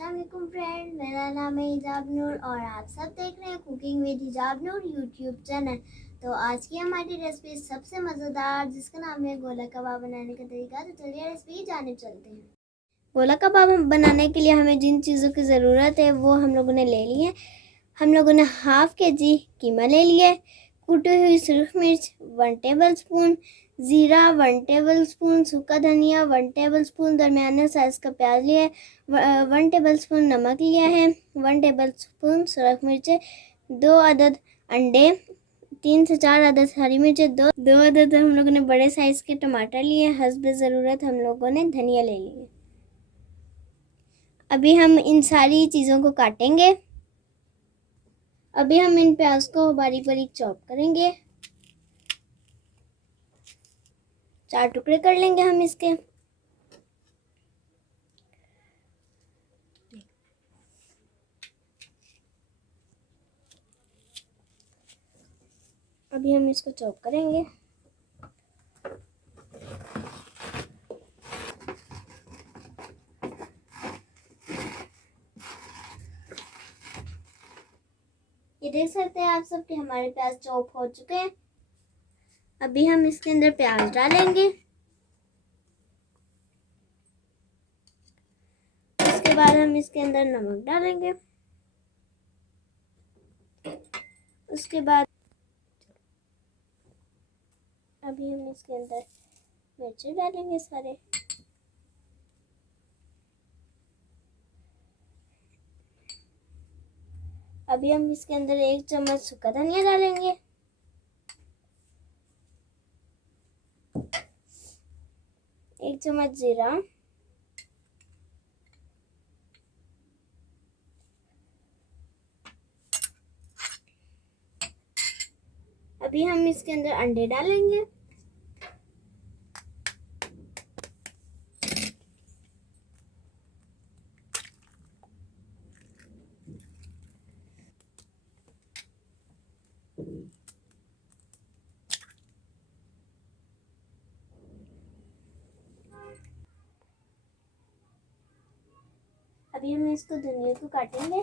अस्सलाम वालेकुम फ्रेंड, मेरा नाम है हिजाब नूर और आप सब देख रहे हैं कुकिंग विद हिजाब नूर यूट्यूब चैनल। तो आज की हमारी रेसिपी सबसे मज़ेदार जिसका नाम है गोला कबाब बनाने का तरीका। तो चलिए रेसिपी जाने चलते हैं। गोला कबाब बनाने के लिए हमें जिन चीज़ों की ज़रूरत है वो हम लोगों ने ले ली है। हम लोगों ने हाफ़ kg कीमा ले लिया, कुटी हुई सुरख मिर्च 1 टेबल स्पून, ज़ीरा 1 टेबल स्पून, सूखा धनिया 1 टेबल स्पून, दरमियाने साइज़ का प्याज लिया है, 1 टेबल स्पून नमक लिया है, 1 टेबल स्पून सुरख मिर्चें, 2 अदद अंडे, 3 से 4 अदद हरी मिर्चें, दो अदद हम लोगों ने बड़े साइज़ के टमाटर लिए, हस्ब ज़रूरत हम लोगों ने धनिया ले लिए। अभी हम इन सारी चीज़ों को काटेंगे। अभी हम इन प्याज को बारीक बारीक चॉप करेंगे। 4 टुकड़े कर लेंगे हम इसके। अभी हम इसको चॉप करेंगे। ये देख सकते हैं आप सब कि हमारे प्याज चॉप हो चुके हैं। अभी हम इसके अंदर प्याज डालेंगे। उसके बाद हम इसके अंदर नमक डालेंगे। उसके बाद अभी हम इसके अंदर मिर्ची डालेंगे सारे। अभी हम इसके अंदर 1 चम्मच सूखा धनिया डालेंगे। एक चम्मच जीरा, अभी हम इसके अंदर अंडे डालेंगे। अभी हम इसको धनिया को काटेंगे।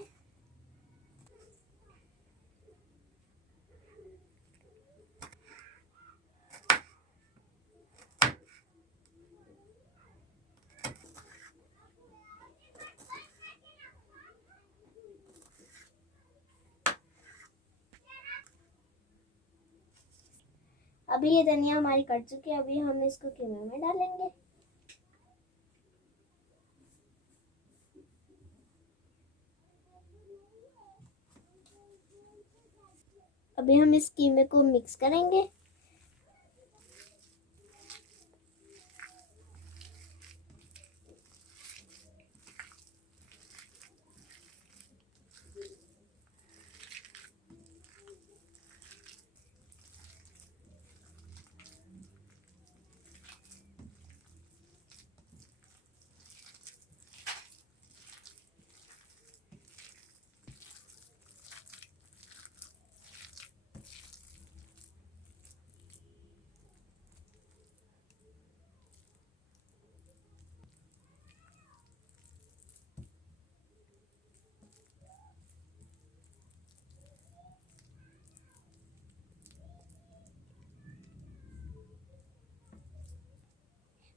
अभी ये धनिया हमारी कट चुकी है। अभी हम इसको कीमे में डालेंगे। अभी हम इस कीमे को मिक्स करेंगे।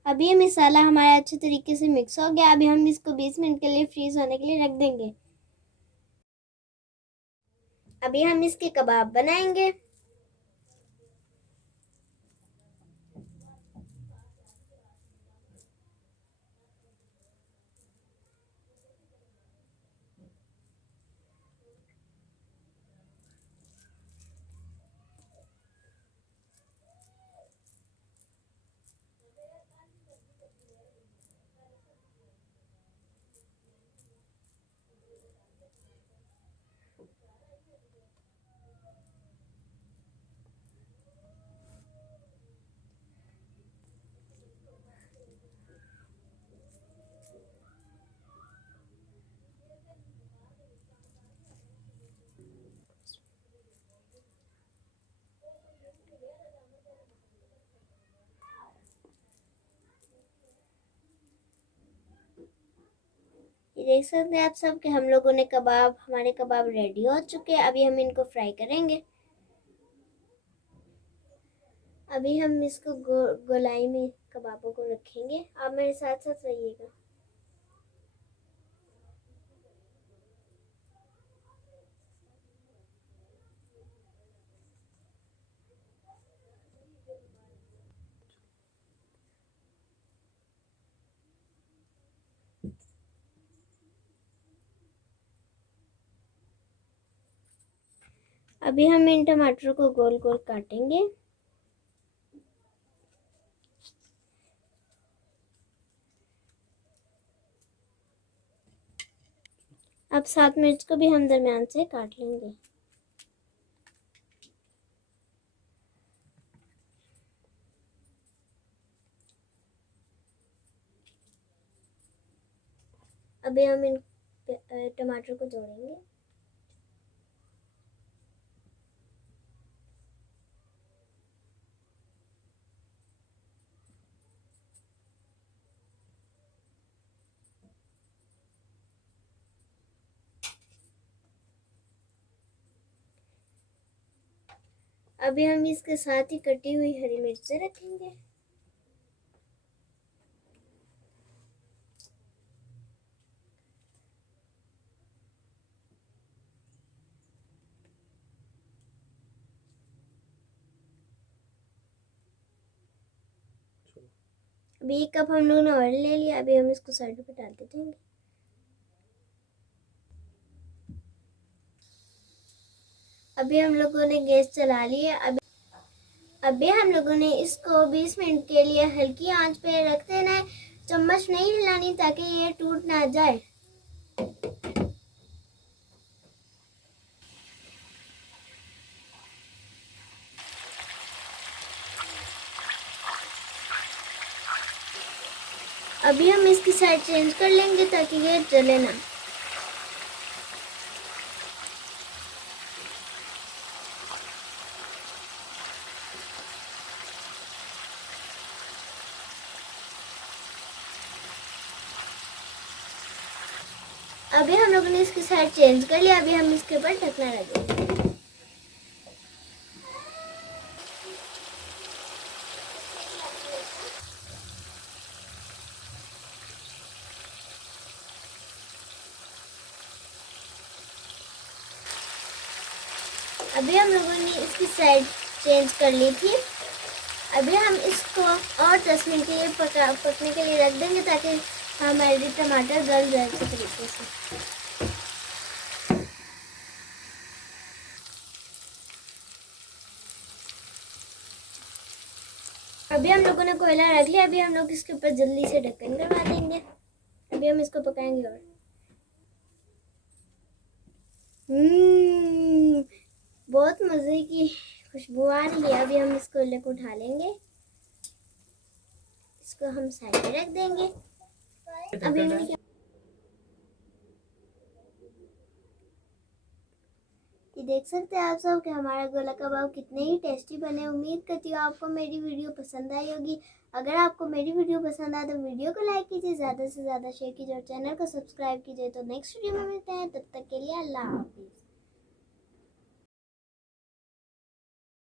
अभी ये मसाला हमारा अच्छे तरीके से मिक्स हो गया। अभी हम इसको 20 मिनट के लिए फ्रीज होने के लिए रख देंगे। अभी हम इसके कबाब बनाएंगे। देख सकते हैं आप सब कि हम लोगों ने हमारे कबाब रेडी हो चुके हैं। अभी हम इनको फ्राई करेंगे। अभी हम इसको गोलाई में कबाबों को रखेंगे। आप मेरे साथ साथ रहिएगा। अभी हम इन टमाटरों को गोल गोल काटेंगे। अब 7 मिर्च को भी हम दरमियान से काट लेंगे। अभी हम इन टमाटर को जोड़ेंगे। अभी हम इसके साथ ही कटी हुई हरी मिर्चें रखेंगे। अभी 1 कप हम लोगों ने ऑयल ले लिया। अभी हम इसको साइड पे डाल देंगे। अभी हम लोगों ने गैस चला लिया। अभी हम लोगों ने इसको 20 मिनट के लिए हल्की आंच पे रख देना है। चम्मच नहीं हिलानी ताकि ये टूट ना जाए। अभी हम इसकी साइड चेंज कर लेंगे ताकि ये जले ना। अभी हम लोगों ने इसकी साइड चेंज कर लिया। अभी हम इसके ऊपर ढकना लगेंगे। अभी हम लोगों ने इसकी साइड चेंज कर ली थी। अभी हम इसको और 10 मिनट के लिए पकने के लिए रख देंगे ताकि हमारे टमाटर गल जाए अच्छे तरीके से। अभी हम लोगों ने कोयला रख लिया। अभी हम लोग इसके ऊपर जल्दी से ढक्कन करवा देंगे। अभी हम इसको पकाएंगे और बहुत मज़े की खुशबू आ रही है। अभी हम इस कोयले को उठा लेंगे। इसको हम साइड में रख देंगे। अभी ये देख सकते हैं आप सब कि हमारा गोला कबाब कितने ही टेस्टी बने। उम्मीद करती हूँ आपको मेरी वीडियो पसंद आई होगी। अगर आपको मेरी वीडियो पसंद आए तो वीडियो को लाइक कीजिए, ज़्यादा से ज़्यादा शेयर कीजिए और चैनल को सब्सक्राइब कीजिए। तो नेक्स्ट वीडियो में मिलते हैं, तब तक के लिए अल्लाह हाफिज़।